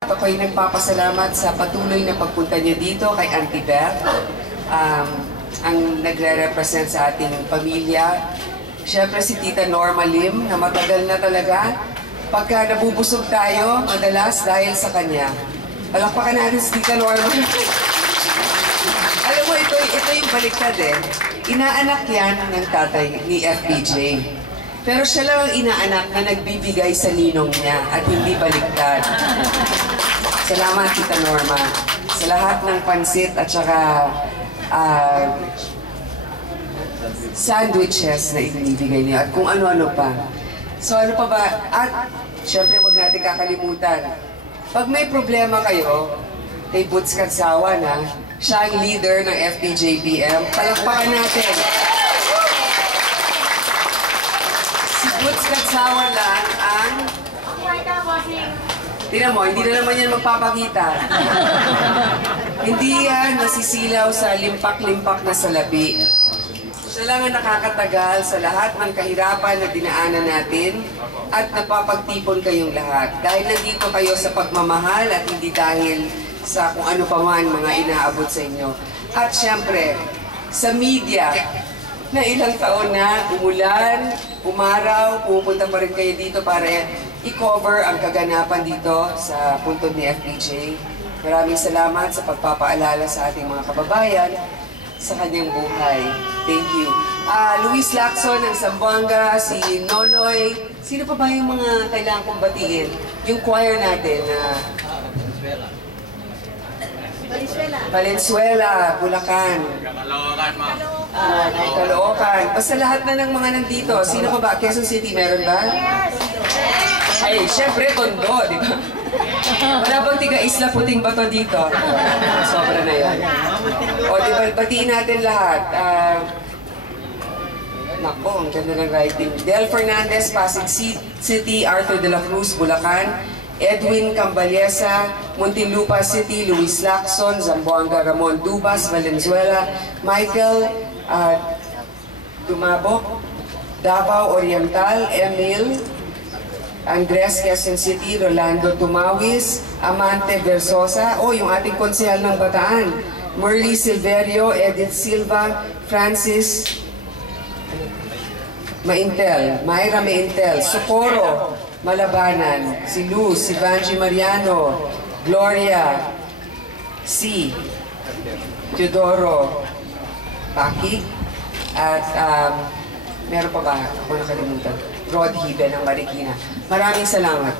Ako'y nagpapasalamat sa patuloy na pagpunta niyo dito kay Auntie Beth, ang nagre-represent sa ating pamilya. Siyempre si Tita Norma Lim, na matagal na talaga. Pagka nabubusog tayo, madalas dahil sa kanya. Palakpakan natin si Tita Norma. Alam mo, ito yung baliktad eh. Inaanak yan ng tatay ni FPJ. Pero siya lang ang inaanak na nagbibigay sa ninong niya at hindi baliktad. Salamat, Tita Norma, sa lahat ng pansit at saka sandwiches na ibinibigay niyo at kung ano-ano pa. So ano pa ba? At syempre huwag natin kakalimutan. Pag may problema kayo, kay Boots Katsawa na, siya ang leader ng FPJPM. Palakpakan natin. Si Boots Katsawa lang ang... Tingnan mo, hindi na naman yan magpapakita. Hindi yan nasisilaw sa limpak-limpak na salapi. Siya lang ang nakakatagal sa lahat ng kahirapan na dinaanan natin at napapagtipon kayong lahat. Dahil nandito kayo sa pagmamahal at hindi dahil sa kung ano pa man mga inaabot sa inyo. At syempre, sa media, na ilang taon na umulan, umaraw, pupunta pa rin kayo dito para i-cover ang kaganapan dito sa puntod ni FPJ. Maraming salamat sa pagpapaalala sa ating mga kababayan sa kanyang buhay. Thank you. Luis Lacson ng Zamboanga, si Nonoy. Sino pa ba yung mga kailangan kong batiin? Yung choir natin na... Valenzuela, Bulacan. Caloocan. Basta lahat na ng mga nandito. Sino pa ba? Quezon City, meron ba? Ay, syempre, Tondo, di ba? Wala bang tiga-isla puting bato dito? Sobra na yan. O, di ba, batiin natin lahat. Nako, ang ganda ng writing. Del Fernandez, Pasig City, Arthur de la Cruz, Bulacan. Edwin Camballesa, Muntinlupa City, Luis Lacson, Zamboanga, Ramon Dubas, Valenzuela, Michael Dumabok, Davao Oriental, Emil, Andres, Quezon City, Rolando Tumawis, Amante Versosa, yung ating konsehal ng Bataan, Merly Silverio, Edith Silva, Francis Maintel, Mayra Maintel, Socorro Malabanan, si Luz, si Vanji Mariano, Gloria, si Teodoro Paki, at meron pa ba? Ako nakalimutan. Rod Hibe ng Marikina. Maraming salamat.